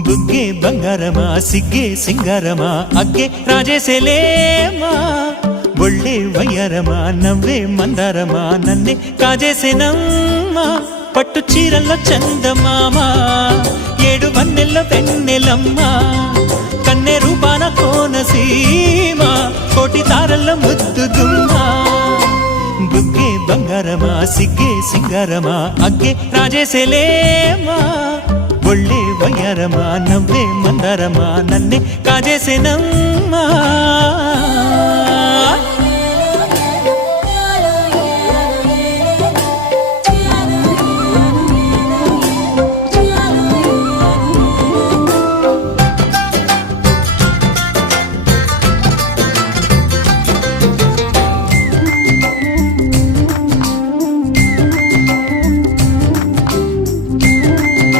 బుగ్గే బంగారమా సిగ్గే సింగారమా అగ్గే రాజేసేలేమా ఒళ్ళే వయ్యారమా నవ్వే మందారమా నన్నే కాజేసేనమ్మా పట్టు చీరల్లో చందమామా ఏడు వన్నెల్లో వెన్నెలమ్మా కన్నె రూపాన కోనసీమ కోటి తారల్లో ముద్దుగుమ్మా బుగ్గే బంగారమా సిగ్గే సింగారమా అగ్గే రాజేసేలేమా ఒళ్ళే వయ్యారమా నవ్వే మందారమా నన్నే కాజేసేనమ్మా